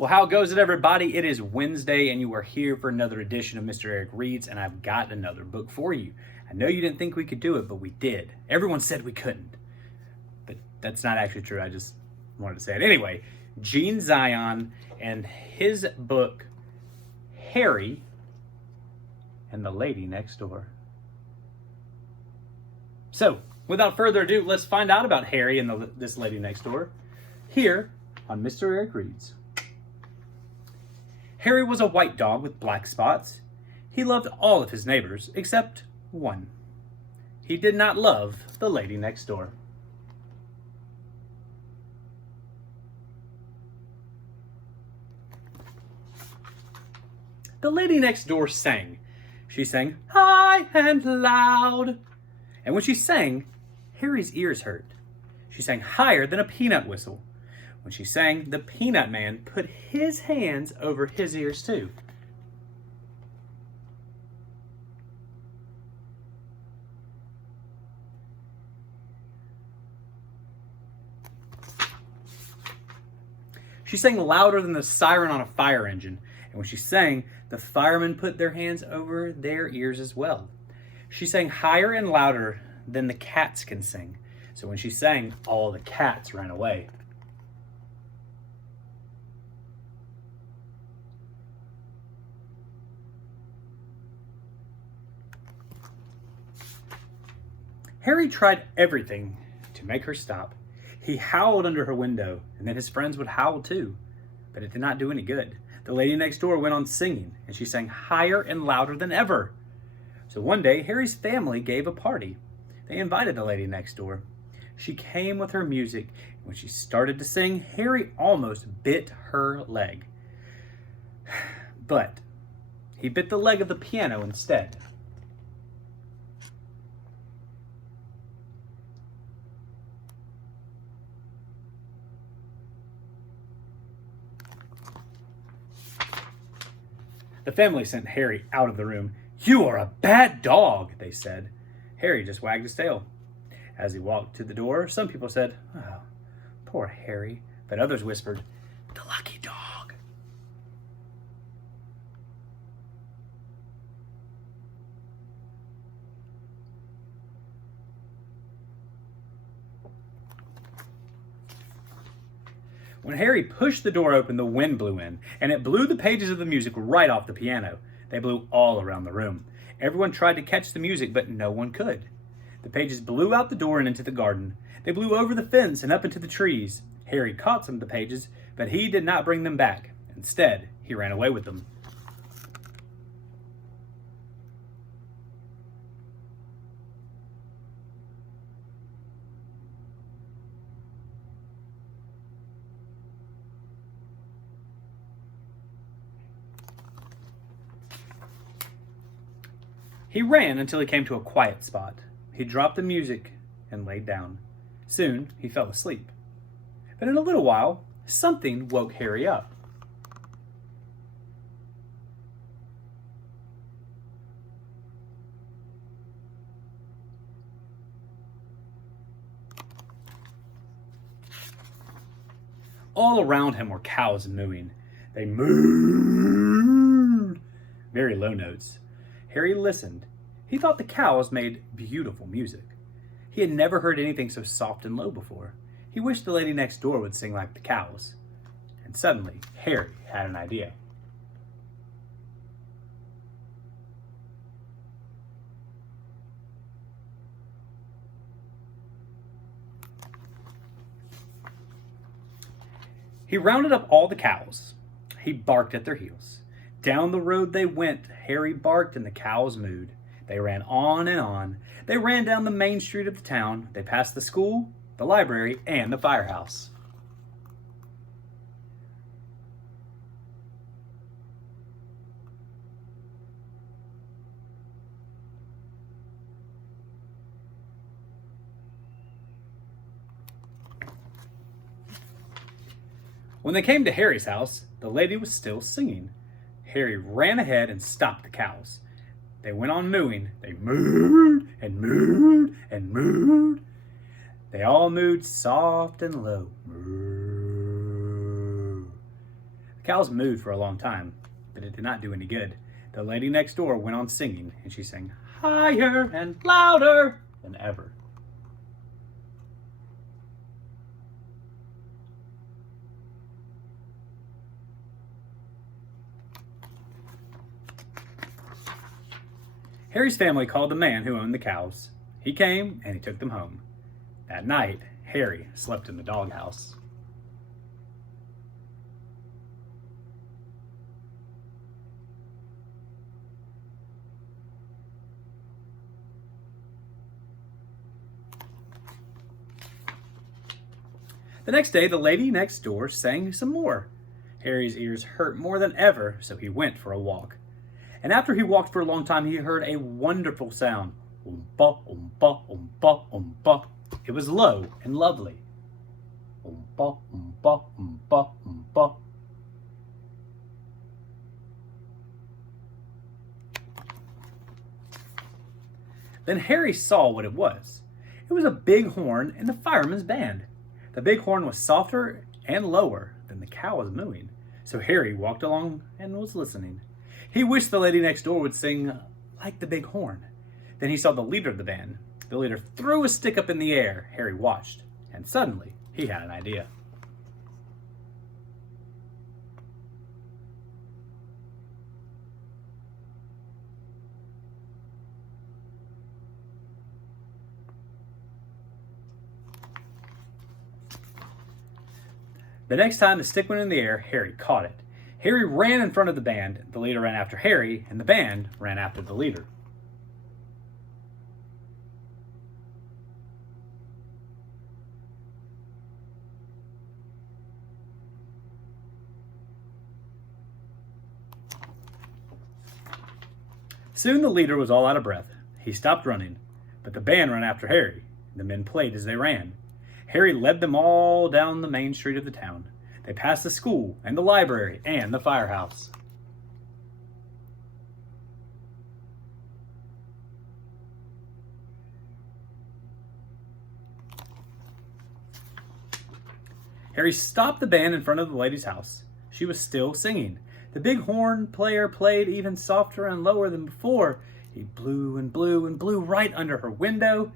Well, how goes it, everybody? It is Wednesday, and you are here for another edition of Mr. Eric Reads, and I've got another book for you. I know you didn't think we could do it, but we did. Everyone said we couldn't, but that's not actually true. I just wanted to say it. Anyway, Gene Zion and his book, Harry and the Lady Next Door. So, without further ado, let's find out about Harry and this lady next door, here on Mr. Eric Reads. Harry was a white dog with black spots. He loved all of his neighbors except one. He did not love the lady next door. The lady next door sang. She sang high and loud. And when she sang, Harry's ears hurt. She sang higher than a peanut whistle. When she sang, the peanut man put his hands over his ears too. She sang louder than the siren on a fire engine. And when she sang, the firemen put their hands over their ears as well. She sang higher and louder than the cats can sing. So when she sang, all the cats ran away. Harry tried everything to make her stop. He howled under her window, and then his friends would howl too. But it did not do any good. The lady next door went on singing, and she sang higher and louder than ever. So one day, Harry's family gave a party. They invited the lady next door. She came with her music, and when she started to sing, Harry almost bit her leg. But he bit the leg of the piano instead. The family sent Harry out of the room. "You are a bad dog," they said. Harry just wagged his tail. As he walked to the door, some people said, "Oh, poor Harry," but others whispered, "The lucky dog." When Harry pushed the door open, the wind blew in, and it blew the pages of the music right off the piano. They blew all around the room. Everyone tried to catch the music, but no one could. The pages blew out the door and into the garden. They blew over the fence and up into the trees. Harry caught some of the pages, but he did not bring them back. Instead, he ran away with them. He ran until he came to a quiet spot. He dropped the music and laid down. Soon, he fell asleep. But in a little while, something woke Harry up. All around him were cows mooing. They mooed, very low notes. Harry listened. He thought the cows made beautiful music. He had never heard anything so soft and low before. He wished the lady next door would sing like the cows. And suddenly, Harry had an idea. He rounded up all the cows. He barked at their heels. Down the road they went. Harry barked and the cows mooed. They ran on and on. They ran down the main street of the town. They passed the school, the library, and the firehouse. When they came to Harry's house, the lady was still singing. Harry ran ahead and stopped the cows. They went on mooing. They mooed and mooed and mooed. They all mooed soft and low. Moo. The cows mooed for a long time, but it did not do any good. The lady next door went on singing, and she sang higher and louder than ever. Harry's family called the man who owned the cows. He came and he took them home. That night, Harry slept in the doghouse. The next day, the lady next door sang some more. Harry's ears hurt more than ever, so he went for a walk. And after he walked for a long time, he heard a wonderful sound. Oompa, oompa, oompa, oompa. It was low and lovely. Oompa, oompa, oompa, oompa. Then Harry saw what it was. It was a big horn in the fireman's band. The big horn was softer and lower than the cow was mooing. So Harry walked along and was listening. He wished the lady next door would sing like the big horn. Then he saw the leader of the band. The leader threw a stick up in the air. Harry watched, and suddenly he had an idea. The next time the stick went in the air, Harry caught it. Harry ran in front of the band, the leader ran after Harry, and the band ran after the leader. Soon the leader was all out of breath. He stopped running, but the band ran after Harry. The men played as they ran. Harry led them all down the main street of the town. They passed the school and the library and the firehouse. Harry stopped the band in front of the lady's house. She was still singing. The big horn player played even softer and lower than before. He blew and blew and blew right under her window,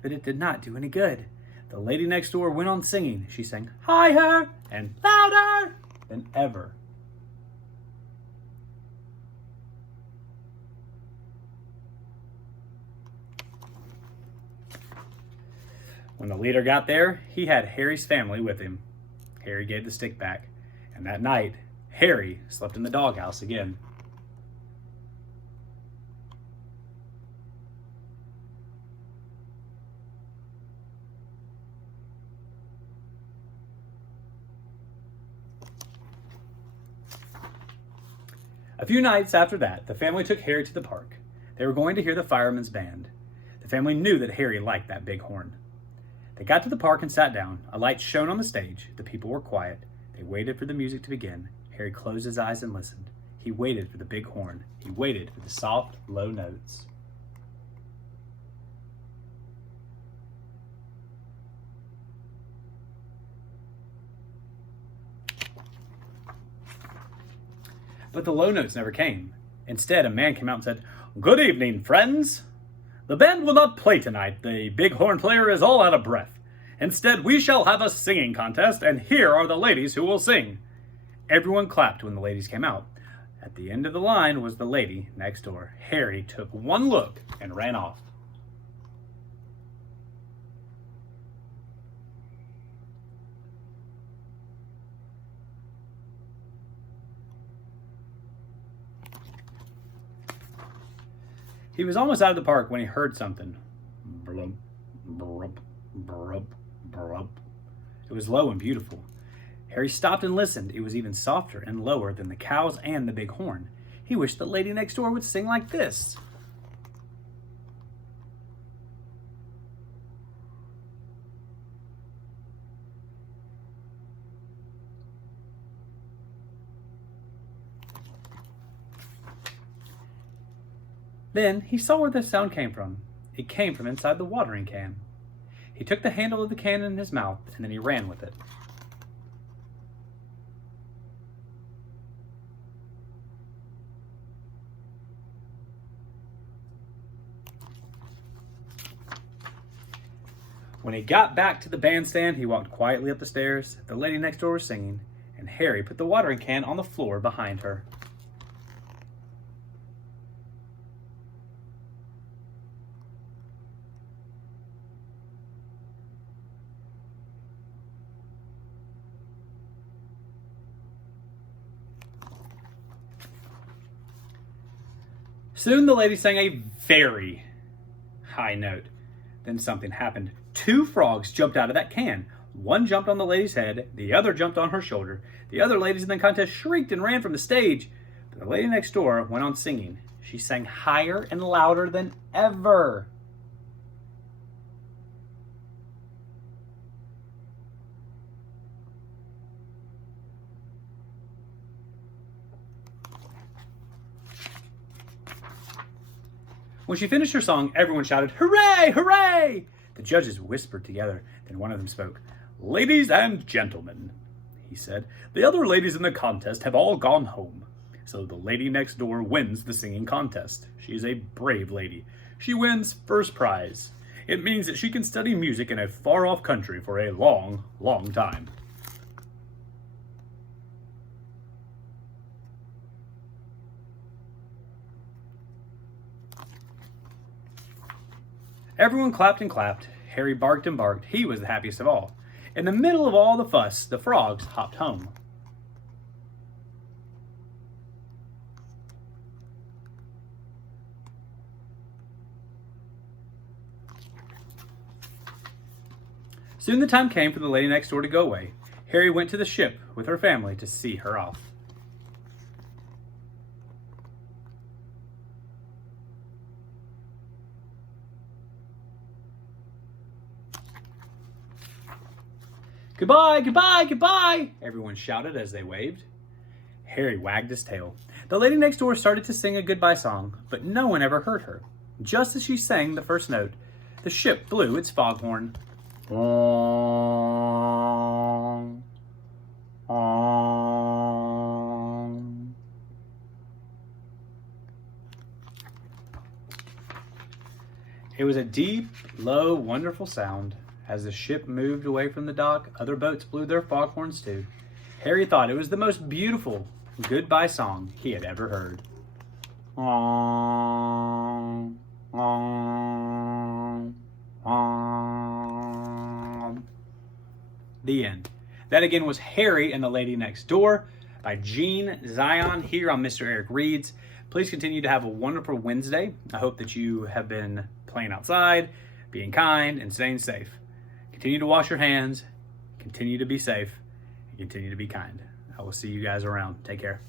but it did not do any good. The lady next door went on singing. She sang higher and louder than ever. When the leader got there, he had Harry's family with him. Harry gave the stick back, and that night, Harry slept in the doghouse again. A few nights after that, the family took Harry to the park. They were going to hear the fireman's band. The family knew that Harry liked that big horn. They got to the park and sat down. A light shone on the stage. The people were quiet. They waited for the music to begin. Harry closed his eyes and listened. He waited for the big horn. He waited for the soft, low notes. But the low notes never came. Instead, a man came out and said, "Good evening, friends. The band will not play tonight. The big horn player is all out of breath. Instead, we shall have a singing contest, and here are the ladies who will sing." Everyone clapped when the ladies came out. At the end of the line was the lady next door. Harry took one look and ran off. He was almost out of the park when he heard something. Blump, blump, blump, blump. It was low and beautiful. Harry stopped and listened. It was even softer and lower than the cows and the big horn. He wished the lady next door would sing like this. Then he saw where the sound came from. It came from inside the watering can. He took the handle of the can in his mouth, and then he ran with it. When he got back to the bandstand, he walked quietly up the stairs. The lady next door was singing, and Harry put the watering can on the floor behind her. Soon the lady sang a very high note. Then something happened. 2 frogs jumped out of that can. One jumped on the lady's head, the other jumped on her shoulder. The other ladies in the contest shrieked and ran from the stage. But the lady next door went on singing. She sang higher and louder than ever. When she finished her song, everyone shouted, "Hooray! Hooray!" The judges whispered together. Then one of them spoke. "Ladies and gentlemen," he said, "the other ladies in the contest have all gone home. So the lady next door wins the singing contest. She is a brave lady. She wins first prize. It means that she can study music in a far-off country for a long, long time." Everyone clapped and clapped. Harry barked and barked. He was the happiest of all. In the middle of all the fuss, the frogs hopped home. Soon the time came for the lady next door to go away. Harry went to the ship with her family to see her off. "Goodbye, goodbye, goodbye," everyone shouted as they waved. Harry wagged his tail. The lady next door started to sing a goodbye song, but no one ever heard her. Just as she sang the first note, the ship blew its foghorn. It was a deep, low, wonderful sound. As the ship moved away from the dock, other boats blew their foghorns too. Harry thought it was the most beautiful goodbye song he had ever heard. The end. That again was Harry and the Lady Next Door by Jean Zion here on Mr. Eric Reads. Please continue to have a wonderful Wednesday. I hope that you have been playing outside, being kind, and staying safe. Continue to wash your hands, continue to be safe, and continue to be kind. I will see you guys around. Take care.